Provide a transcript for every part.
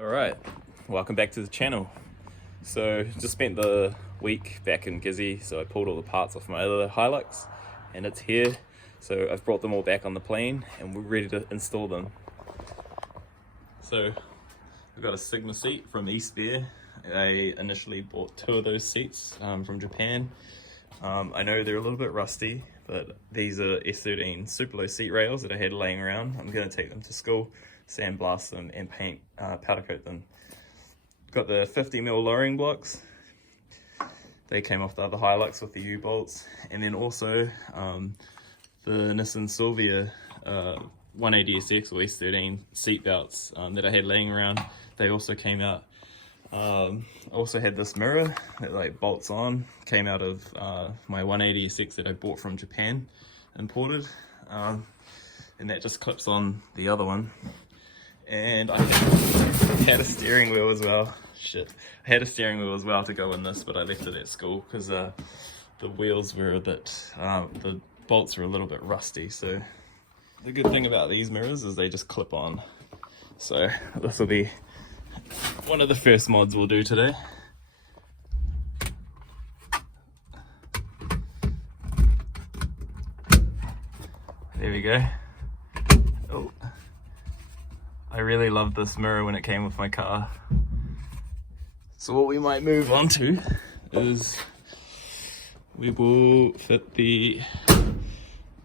Alright, welcome back to the channel. So just spent the week back in Gizzy, so I pulled all the parts off my other Hilux and it's here. So I've brought them all back on the plane and we're ready to install them. So I've got a Sigma seat from eSpare. I initially bought two of those seats from Japan. I know they're a little bit rusty, but these are S13 Super seat rails that I had laying around. I'm going to take them to school, sandblast them and paint, powder coat them. Got the 50mm lowering blocks. They came off the other Hilux with the U-bolts, and then also the Nissan Silvia 180SX or S13 seat belts that I had laying around. They also came out. I also had this mirror that like bolts on, came out of my 180SX that I bought from Japan, imported, and that just clips on the other one. And I had a steering wheel as well. Shit, I had a steering wheel as well to go in this, but I left it at school because the wheels were a bit, the bolts were a little bit rusty. So the good thing about these mirrors is they just clip on. So this will be one of the first mods we'll do today. There we go. Oh, I really loved this mirror when it came with my car. So what we might move on to is we will fit the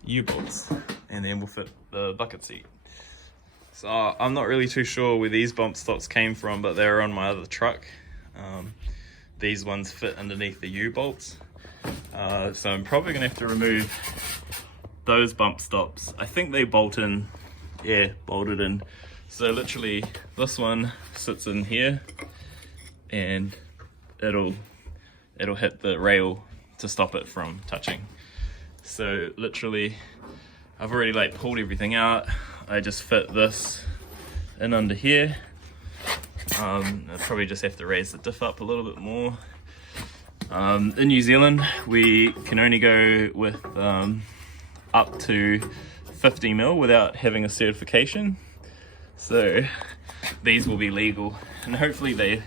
U-bolts and then we'll fit the bucket seat. So I'm not really too sure where these bump stops came from, but they're on my other truck. These ones fit underneath the U-bolts. So I'm probably gonna have to remove those bump stops. I think they bolt in, yeah, bolted in. So literally this one sits in here and it'll hit the rail to stop it from touching. So literally I've already like pulled everything out. I just fit this in under here. I'll probably just have to raise the diff up a little bit more. In New Zealand we can only go with up to 50mm without having a certification. So these will be legal and hopefully they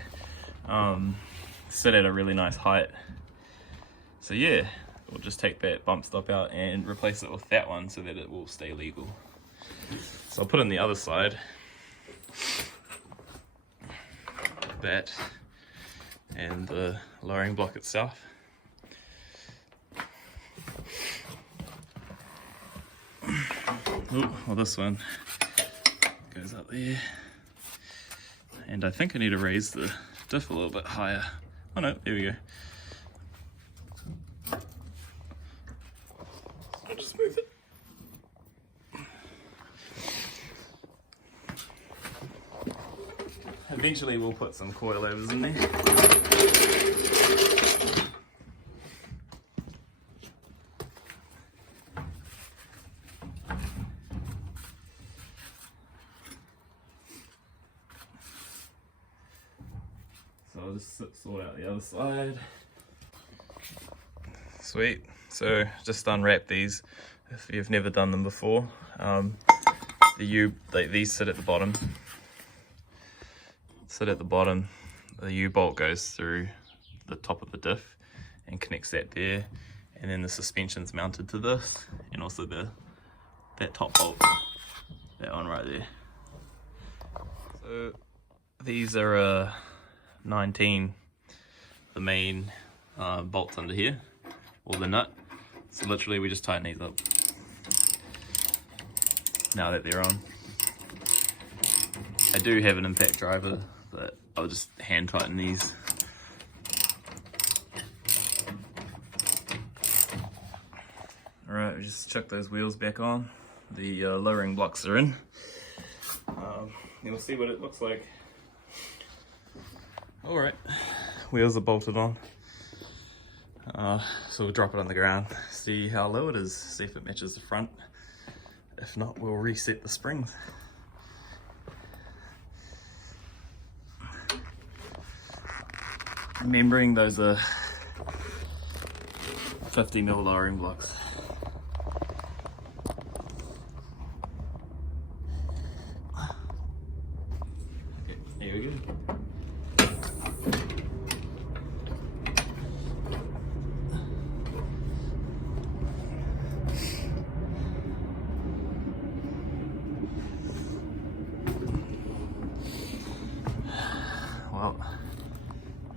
sit at a really nice height. So yeah, we'll just take that bump stop out and replace it with that one so that it will stay legal. So I'll put in the other side, that and the lowering block itself. Ooh, well this one goes up there. And I think I need to raise the diff a little bit higher. Oh no, there we go. I'll just move it. Eventually we'll put some coilovers in there. So I'll just sort out the other side. Sweet. So just unwrap these if you've never done them before. These sit at the bottom. The U-bolt goes through the top of the diff and connects that there, and then the suspension's mounted to this, and also that top bolt, that one right there. So these are 19, the main bolts under here, or the nut. So literally we just tighten these up now that they're on. I do have an impact driver, but I'll just hand tighten these. Alright, we just chuck those wheels back on. The lowering blocks are in. You'll see what it looks like. Alright, wheels are bolted on. So we'll drop it on the ground, see how low it is, see if it matches the front. If not, we'll reset the springs. Remembering those are 50mm lowering blocks. Okay. There we go. Well,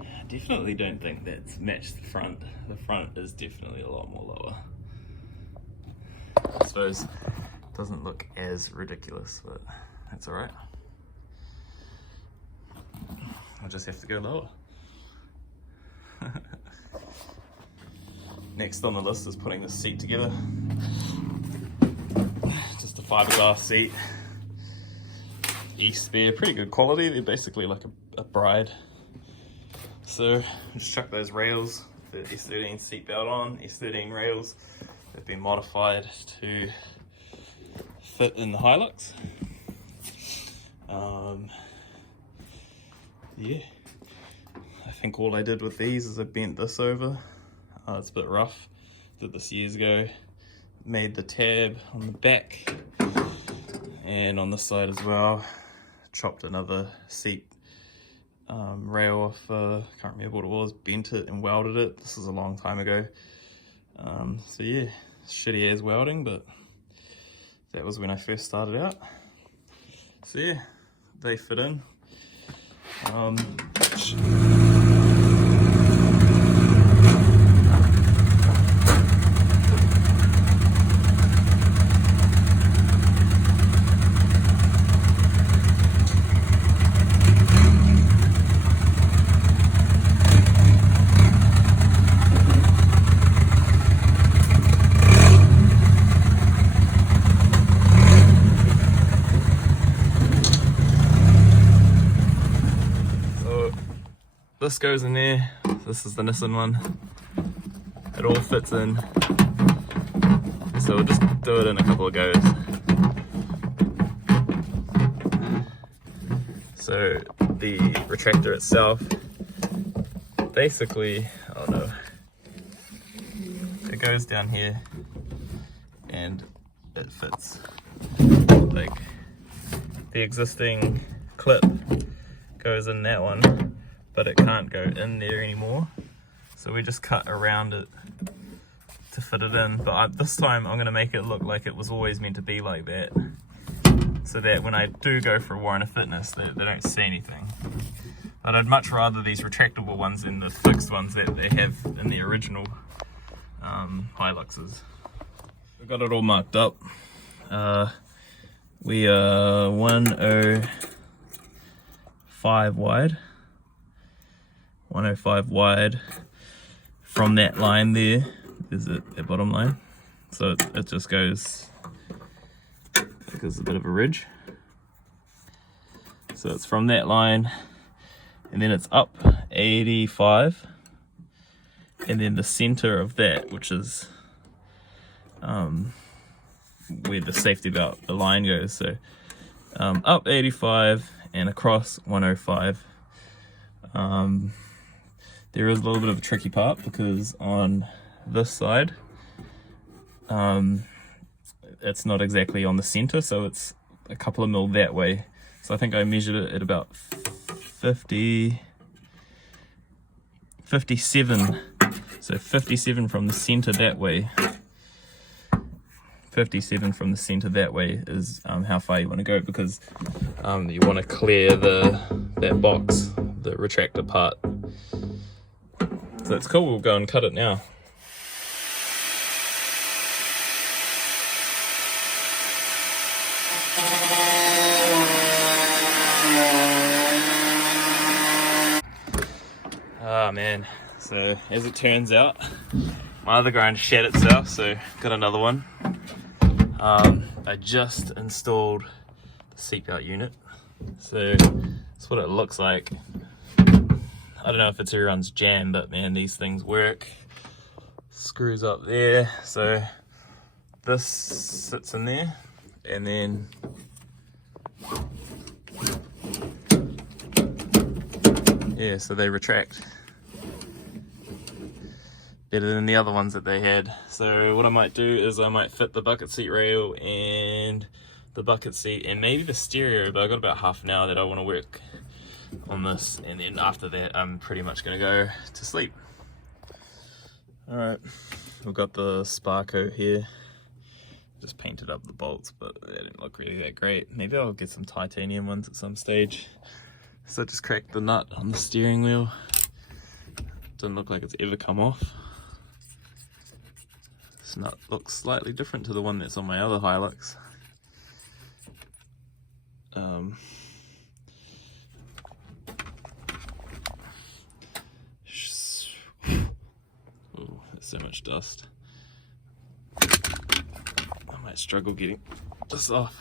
I definitely don't think that's matched the front. The front is definitely a lot more lower. I suppose it doesn't look as ridiculous, but that's alright. I'll just have to go lower. Next on the list is putting the seat together. Just a fiberglass seat. East there, pretty good quality. They're basically like a bride. So just chuck those rails, the S13 seat belt on, S13 rails. They've been modified to fit in the Hilux. Yeah, I think all I did with these is I bent this over. It's a bit rough. Did this years ago. Made the tab on the back and on this side as well. Chopped another seat rail off, can't remember what it was, bent it and welded it. This is a long time ago. So yeah, shitty as welding, but that was when I first started out. So yeah, they fit in. This goes in there. This is the Nissan one. It all fits in. So we'll just do it in a couple of goes. So the retractor itself, basically, oh no, it goes down here and it fits. Like the existing clip goes in that one, but it can't go in there anymore, so we just cut around it to fit it in. But this time I'm going to make it look like it was always meant to be like that, so that when I do go for a warrant of fitness they don't see anything. But I'd much rather these retractable ones than the fixed ones that they have in the original Hiluxes. We've got it all marked up. We are 105 wide. 105 wide from that line there is the bottom line, so it just goes, there's a bit of a ridge, so it's from that line and then it's up 85, and then the center of that, which is where the safety belt, the line goes, so up 85 and across 105. There is a little bit of a tricky part because on this side, it's not exactly on the center, so it's a couple of mil that way. So I think I measured it at about 57. So 57 from the center that way. 57 from the center that way is how far you want to go, because you want to clear that box, the retractor part. So that's cool, we'll go and cut it now. Ah man, so as it turns out, my other grind shat itself, so got another one. I just installed the seatbelt unit, so that's what it looks like. I don't know if it's everyone's jam, but man, these things work. Screws up there, so this sits in there, and then yeah, so they retract better than the other ones that they had. So what I might do is I might fit the bucket seat rail and the bucket seat and maybe the stereo, but I've got about half an hour that I want to work on this, and then after that I'm pretty much gonna go to sleep. Alright, we've got the Sparco here. Just painted up the bolts, but they didn't look really that great. Maybe I'll get some titanium ones at some stage. So I just cracked the nut on the steering wheel. Doesn't look like it's ever come off. This nut looks slightly different to the one that's on my other Hilux. Oh, there's so much dust. I might struggle getting this off.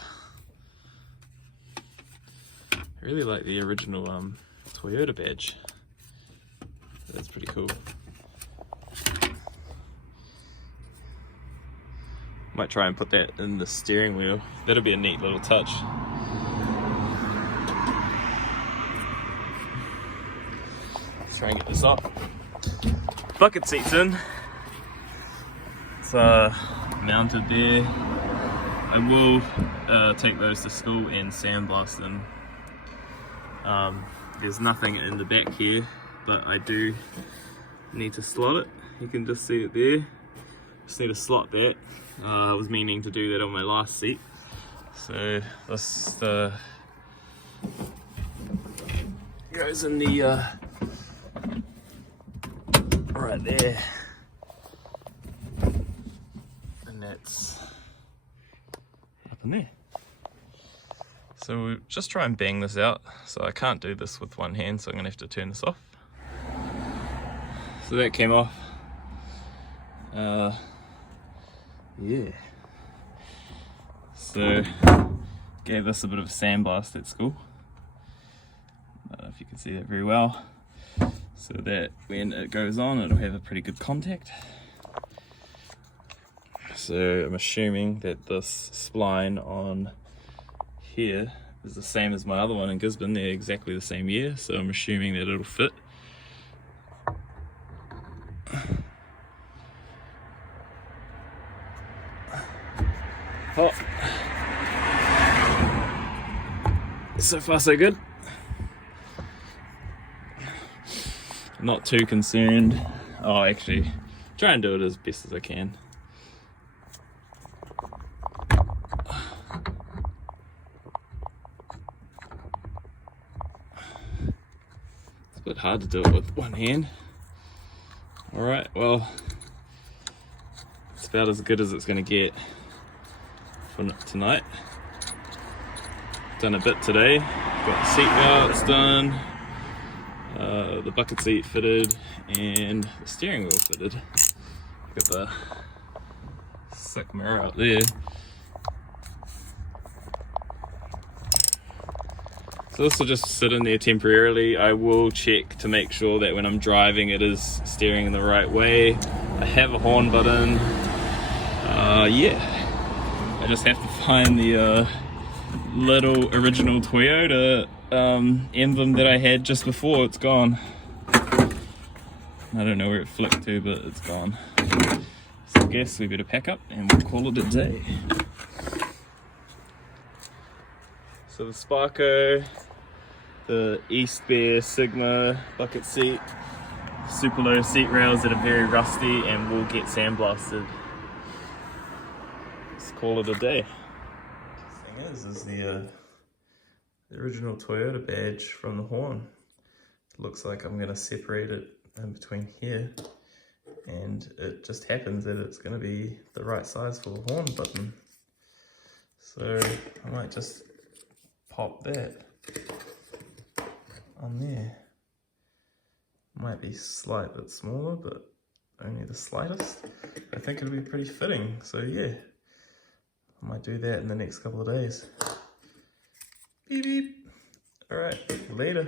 I really like the original Toyota badge. That's pretty cool. Might try and put that in the steering wheel. That'll be a neat little touch. Let's try and get this off. Bucket seats in. It's mounted there. I will take those to school and sandblast them. There's nothing in the back here, but I do need to slot it. You can just see it there. Just need to slot that. I was meaning to do that on my last seat. So this goes in the right there, and that's up in there. So we'll just try and bang this out. So I can't do this with one hand, so I'm gonna have to turn this off. So that came off. Yeah. So gave this a bit of a sandblast at school. I don't know if you can see that very well. So that when it goes on, it'll have a pretty good contact. So I'm assuming that this spline on here is the same as my other one in Gisborne. They're exactly the same year, so I'm assuming that it'll fit. Oh. So far so good. Not too concerned. Oh, actually, try and do it as best as I can. It's a bit hard to do it with one hand. Alright, well, it's about as good as it's going to get for tonight. Done a bit today. Got the seat belts done. The bucket seat fitted and the steering wheel fitted. Got the sick mirror up there. So this will just sit in there temporarily. I will check to make sure that when I'm driving it is steering in the right way. I have a horn button. Yeah, I just have to find the little original Toyota emblem that I had just before. It's gone. I don't know where it flicked to, but it's gone. So I guess we better pack up and we'll call it a day. So the Sparco, the East Bear Sigma bucket seat, super low seat rails that are very rusty and will get sandblasted. Let's call it a day. The thing is the original Toyota badge from the horn. It looks like I'm going to separate it in between here, and it just happens that it's going to be the right size for the horn button. So I might just pop that on there. Might be slight bit smaller, but only the slightest. I think it'll be pretty fitting, so yeah. I might do that in the next couple of days. Beep beep. Alright, later.